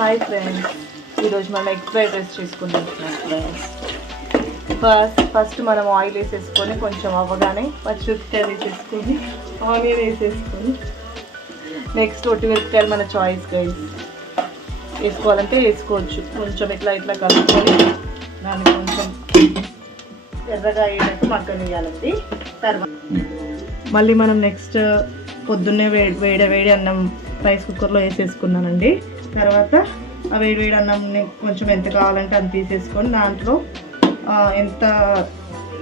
Hi friends, ఈరోజు మనం egg fried rice చేసుకుంటాం ఫ్రెండ్స్. ఫస్ట్ మనం ఆయిల్ వేసేసుకొని కొంచెం అవ్వగానే పచ్చిమిరపకాయలు వేసేసుకొని ఆనియన్ వేసేసుకొని నెక్స్ట్ ఒట్టిమిరపకాయలు మన చాయిస్ గైస్, వేసుకోవాలంటే వేసుకోవచ్చు. కొంచెం ఇట్లా ఇట్లా కలుపుకొని దాన్ని కొంచెం ఎర్రగా అయ్యేటట్టు మగ్గనియాలండి. తర్వాత మళ్ళీ మనం నెక్స్ట్ పొద్దున్నే వేడి అన్నం రైస్ కుక్కర్లో వేసేసుకున్నానండి. తర్వాత ఆ వేడి అన్నం కొంచెం ఎంత కావాలంటే అంత తీసేసుకొని దాంట్లో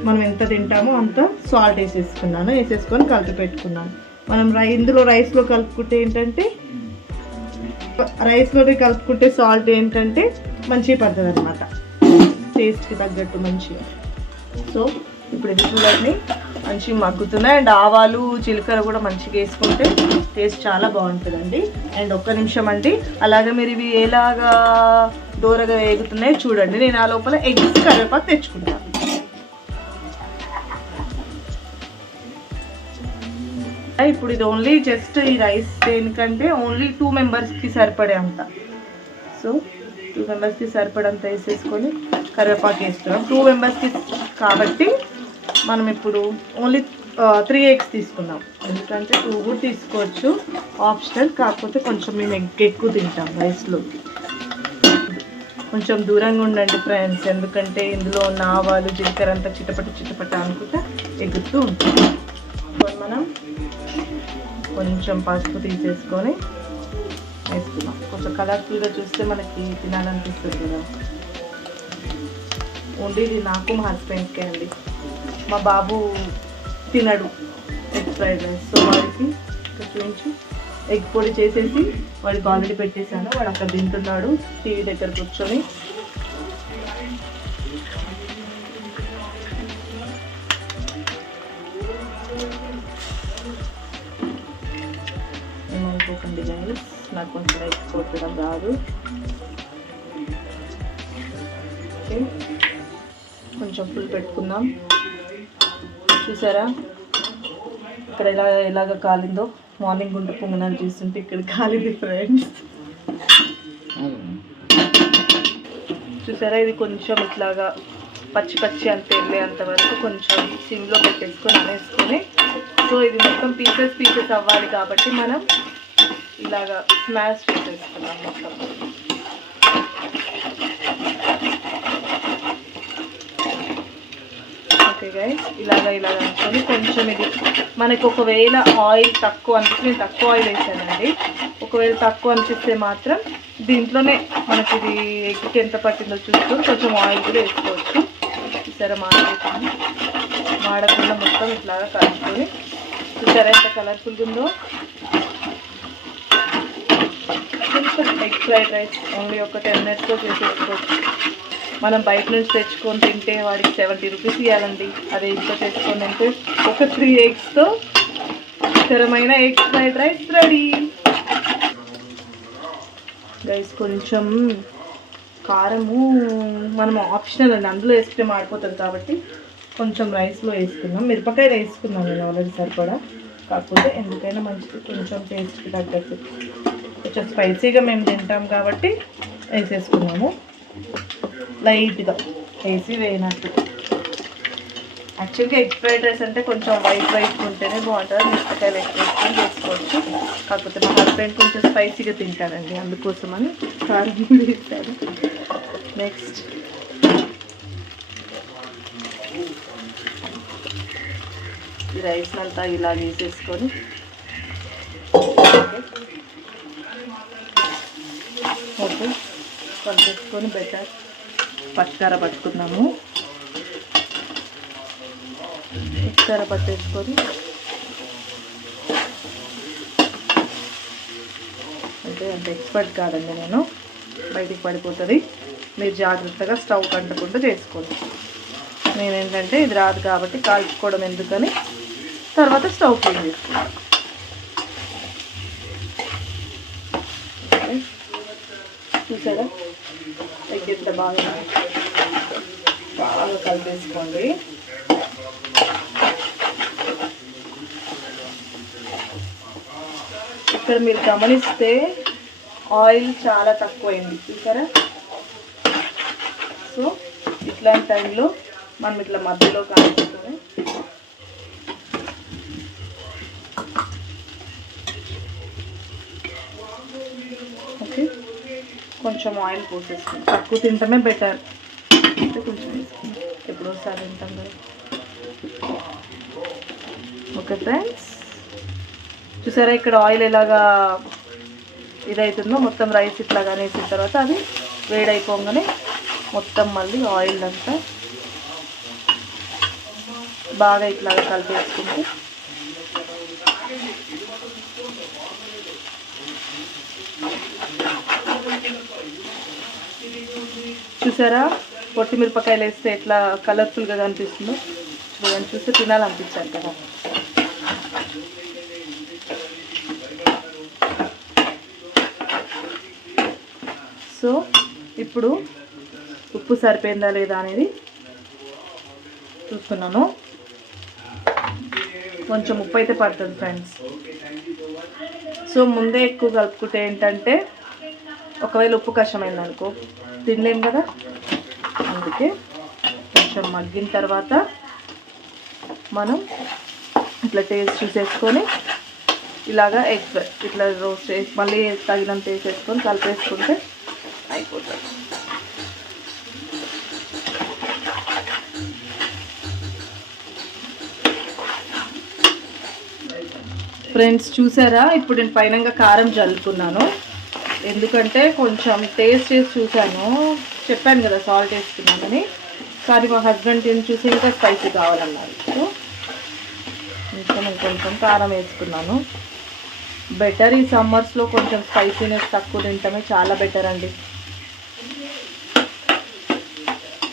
మనం ఎంత తింటామో అంత సాల్ట్ వేసేసుకొని కలిపి పెట్టుకున్నాను. మనం ఇందులో రైస్లో కలుపుకుంటే ఏంటంటే సాల్ట్ ఏంటంటే మంచిగా పడుతుంది అనమాట, టేస్ట్కి తగ్గట్టు మంచిగా. సో ఇప్పుడు ఇది చూడండి మంచిగా మగ్గుతున్నాయి. అండ్ ఆవాలు జీలకర్ర కూడా మంచిగా వేసుకుంటే టేస్ట్ చాలా బాగుంటుందండి. అండ్ ఒక్క నిమిషం అండి, అలాగే మీరు ఇవి ఎలాగా దూరగా వేగుతున్నాయో చూడండి. నేను ఆ లోపల ఎగ్స్ కరివేపాకు తెచ్చుకుంటాను. ఇప్పుడు ఇది ఓన్లీ జస్ట్ ఈ రైస్ దేనికంటే ఓన్లీ 2 మెంబర్స్కి సరిపడే అంత. సో 2 మెంబర్స్కి సరిపడంత వేసేసుకొని కరివేపాకు వేస్తున్నాం. 2 మెంబర్స్కి కాబట్టి మనం ఇప్పుడు ఓన్లీ 3 ఎగ్స్ తీసుకున్నాం. ఎందుకంటే 2 కూడా తీసుకోవచ్చు, ఆప్షనల్. కాకపోతే కొంచెం మేము ఎగ్ ఎక్కువ తింటాం రైస్లోకి. కొంచెం దూరంగా ఉండండి ఫ్రెండ్స్, ఎందుకంటే ఇందులో ఉన్న ఆవాలు జీలకర్ర అంతా చిటపట అనుకుంటా ఎగుతూ ఉంటుంది. మనం కొంచెం పసుపు తీసేసుకొని వేసుకున్నాం. కొంచెం కలర్ఫుల్గా చూస్తే మనకి తినాలనిపిస్తుంది కదా. ఓన్లీ ఇది నాకు మా హస్బెండ్కే అండి, మా బాబు తినడు ఎగ్ ఫ్రైడ్ రైస్. సో వాడికి చూపించి ఎగ్ పొడి చేసేసి వాడికి ఆల్రెడీ పెట్టేశాను. వాడు అక్కడ తింటున్నాడు టీవీ దగ్గర కూర్చొని. ఏమనుకోకండి గైస్, నాకు కొంచెం ఎగ్ కొట్టడం రాదు. ఓకే, కొంచెం ఫుల్ పెట్టుకుందాం. చూసారా ఇక్కడ ఎలాగ కాలిందో. మార్నింగ్ గుంట పొంగనాలు చూస్తుంటే ఇక్కడ కాలింది ఫ్రెండ్స్. చూసారా, ఇది కొంచెం ఇట్లాగా పచ్చి అంత వెళ్ళేంత వరకు కొంచెం సిమ్లో పెట్టేసుకొని అనేసుకొని. సో ఇది మొత్తం పీసెస్ అవ్వాలి కాబట్టి మనం ఇలాగా స్మాష్ చేసేసుకున్నాం మొత్తం. ఓకే గైస్, ఇలాగా అనుకొని కొంచెం ఇది మనకు ఒకవేళ ఆయిల్ తక్కువ అనిపిస్తే, నేను తక్కువ ఆయిల్ వేసానండి. ఒకవేళ తక్కువ అనిపిస్తే మాత్రం దీంట్లోనే మనకి ఇది ఎగ్కి ఎంత పట్టిందో చూసుకొని కొంచెం ఆయిల్ కూడా వేసుకోవచ్చు. చూసారా, మాడకుండా మొత్తం ఇట్లాగా కలుపుకొని. చూసారా ఎంత కలర్ఫుల్గా ఉందో. ఎగ్ ఫ్రైడ్ రైస్ ఓన్లీ ఒక 10 minutesలో చేసేసుకోవచ్చు. మనం బయట నుంచి తెచ్చుకొని తింటే వాడికి 70 రూపీస్ ఇవ్వాలండి. అదే ఇంట్లో తెచ్చుకొని తింటే ఒక 3 ఎగ్స్తో స్థిరమైన egg fried rice ready. Rice కొంచెం కారము మనం ఆప్షనల్ అండి, అందులో వేసుకుంటే మాడిపోతుంది కాబట్టి కొంచెం రైస్లో వేసుకున్నాం. మిరపకాయలు వేసుకున్నాం నేను ఆల్రెడీ సరిపడా. కాకపోతే ఎందుకైనా మంచిది కొంచెం టేస్ట్కి తగ్గట్టు. కొంచెం స్పైసీగా మేము తింటాం కాబట్టి వేసేసుకున్నాము. లైట్గా వేసి వేయనట్టు. యాక్చువల్గా ఎగ్ ఫ్రైడ్ రైస్ అంటే కొంచెం వైట్ ఉంటేనే బాగుంటుంది. మిరపకాయలు ఎక్కువ వేసుకొని చేసుకోవచ్చు. కాకపోతే మా హస్బెండ్ కొంచెం స్పైసీగా తింటారండి, అందుకోసమని కారం వేస్తాడు. నెక్స్ట్ ఈ రైస్ అంతా ఇలా వేసేసుకొని ఓకే కలిపేసుకొని బెటర్ పచ్చికార పట్టుకున్నాము. పచ్చికార పట్టేసుకొని అంటే అంత ఎక్స్పర్ట్ కాదండి నేను, బయటికి పడిపోతుంది. మీరు జాగ్రత్తగా స్టవ్ కంటకుండా చేసుకోండి. నేనేంటంటే ఇది రాదు కాబట్టి కాల్చుకోవడం ఎందుకని తర్వాత స్టవ్ క్లీన్ చేసుకుంటాను. చూసారా ఎగ్ ఎంత బాగా కలిపేసుకోండి. ఇక్కడ మీరు గమనిస్తే ఆయిల్ చాలా తక్కువైంది చూసారా. సో ఇట్లాంటి టైంలో మనం ఇట్లా మధ్యలో కాల్చుకొని ఓకే కొంచెం ఆయిల్ పోసేసుకుంటాం. తక్కువ తింటమే బెటర్, అంటే కొంచెం వేసుకుంటాం, ఎప్పుడోసారి తింటాం కదా. ఓకే ఫ్రెండ్స్, చూసారా ఇక్కడ ఆయిల్ ఎలాగా ఇదవుతుందో, మొత్తం రైస్ ఇట్లాగానే వేసిన తర్వాత అది వేడైపోగానే మొత్తం మళ్ళీ ఆయిల్ అంతా బాగా ఇట్లాగా కలిపేసుకుంటే చూసారా పొట్టి మిరపకాయలు వేస్తే ఎట్లా కలర్ఫుల్గా కనిపిస్తుందో చూడండి. చూస్తే తినాలనిపించారు కదా. సో ఇప్పుడు ఉప్పు సరిపోయిందా లేదా అనేది చూస్తున్నాను. కొంచెం ఉప్పు అయితే పడుతుంది ఫ్రెండ్స్. సో ముందే ఎక్కువ కలుపుకుంటే ఏంటంటే ఒకవేళ ఉప్పు కష్టమైంది అనుకో తినలేం కదా. అందుకే కొంచెం మగ్గిన తర్వాత మనం ఇట్లా టేస్ట్ చూసేసుకొని ఇలాగా ఎగ్ ఇట్లా రోస్ట్ చేసి మళ్ళీ తగినంత వేసేసుకొని కలిపేసుకుంటే అయిపోతుంది. ఫ్రెండ్స్ చూసారా ఇప్పుడు నేను పైనంగా కారం జల్లుకున్నాను, ఎందుకంటే కొంచెం టేస్ట్ చేసి చూసాను, చెప్పాను కదా సాల్ట్ వేసుకున్నానని. కానీ మా హస్బెండ్ తిని చూసి ఇంకా స్పైసీ కావాలన్నారు. సో ఇంకొంచెం కారం వేసుకున్నాను. బెటర్ ఈ సమ్మర్స్లో కొంచెం స్పైసీనెస్ తక్కువ తింటమే చాలా బెటర్ అండి.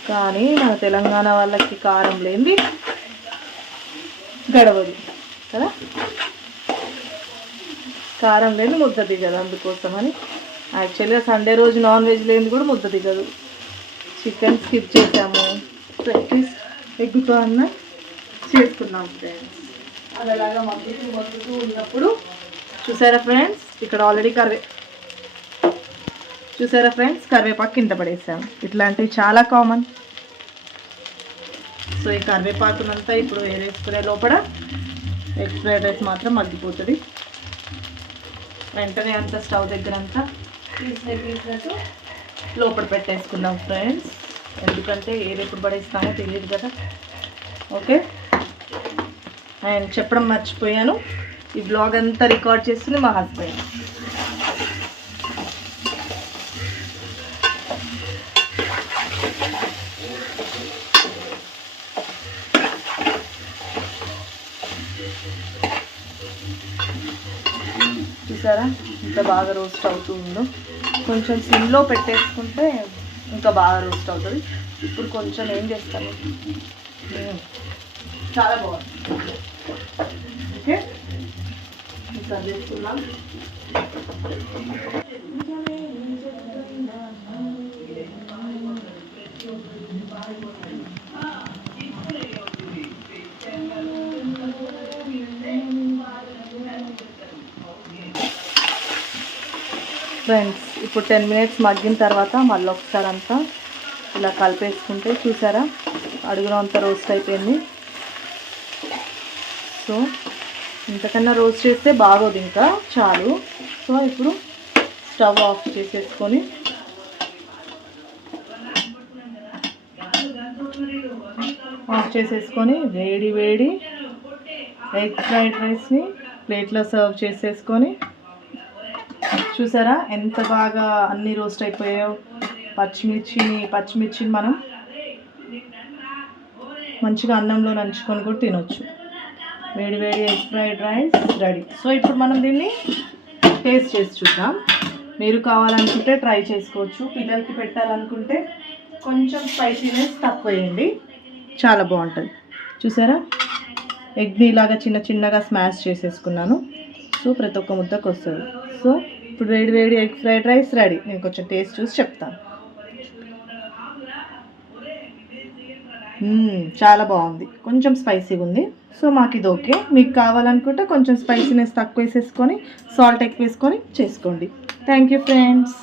కానీ మన తెలంగాణ వాళ్ళకి కారం లేనిది గడవదు కదా, కారం లేని ముద్ద దిగదు. అందుకోసమని యాక్చువల్గా సండే రోజు నాన్ వెజ్ లేని కూడా ముద్ద దిగదు. చికెన్ స్కిప్ చేసాము, అట్లీస్ట్ ఎగ్గుతో అన్న చేసుకున్నాం ఫ్రెండ్స్. అది అలాగా మగ్గుతూ ఉన్నప్పుడు చూసారా ఫ్రెండ్స్ ఇక్కడ ఆల్రెడీ చూసారా ఫ్రెండ్స్ కరివేపాకు కింద పడేసాము. ఇట్లాంటివి చాలా కామన్. సో ఈ కరివేపాకునంతా ఇప్పుడు వేసుకునే లోపల ఎగ్ ఫ్రైడ్ రైస్ మాత్రం మగ్గిపోతుంది. వెంటనే అంతా స్టవ్ దగ్గర అంతా తీసినట్టు లోపల పెట్టేసుకుందాం ఫ్రెండ్స్, ఎందుకంటే ఏది ఎప్పుడు పడేస్తామో తెలియదు కదా. ఓకే, అండ్ చెప్పడం మర్చిపోయాను, ఈ బ్లాగ్ అంతా రికార్డ్ చేస్తుంది మా హస్బెండ్. చూసారా ఇంత బాగా రోస్ట్ అవుతుందో. కొంచెం సిమ్లో పెట్టేసుకుంటే ఇంకా బాగా రోస్ట్ అవుతుంది. ఇప్పుడు కొంచెం ఏం చేస్తాను, చాలా బాగుంది. ఓకే ఇంకా చేసుకున్నాం. ఫ్రెండ్స్ ఇప్పుడు 10 minutes మగ్గిన తర్వాత మళ్ళీ ఒకసారి అంతా ఇలా కలిపేసుకుంటే చూసారా అడుగులో అంతా రోస్ట్ అయిపోయింది. సో ఇంతకన్నా రోస్ట్ చేస్తే బాగోదు, ఇంకా చాలు. సో ఇప్పుడు స్టవ్ ఆఫ్ చేసేసుకొని వేడి వేడి ఎగ్ ఫ్రైడ్ రైస్ని ప్లేట్లో సర్వ్ చేసేసుకొని చూసారా ఎంత బాగా అన్నీ రోస్ట్ అయిపోయాయో. పచ్చిమిర్చిని మనం మంచిగా అన్నంలో నంచుకొని కూడా తినొచ్చు. వేడి వేడి egg fried rice ready. So ఇప్పుడు మనం దీన్ని టేస్ట్ చేసి చూద్దాం. మీరు కావాలనుకుంటే ట్రై చేసుకోవచ్చు. పిల్లలకి పెట్టాలనుకుంటే కొంచెం స్పైసీనెస్ తక్కువ వేయండి, చాలా బాగుంటుంది. చూసారా ఎగ్ని ఇలాగా చిన్న చిన్నగా స్మాష్ చేసేసుకున్నాను. సో ప్రతి ఒక్క ముద్దకు వస్తుంది. సో ఇప్పుడు వేడి వేడి ఎగ్ ఫ్రైడ్ రైస్ రెడీ. నేను కొంచెం టేస్ట్ చూసి చెప్తాను. చాలా బాగుంది, కొంచెం స్పైసీగా ఉంది. సో మాకు ఇది ఓకే. మీకు కావాలనుకుంటే కొంచెం స్పైసీనెస్ తక్కువ వేసేసుకొని సాల్ట్ ఎక్కువ వేసుకొని చేసుకోండి. Thank you friends.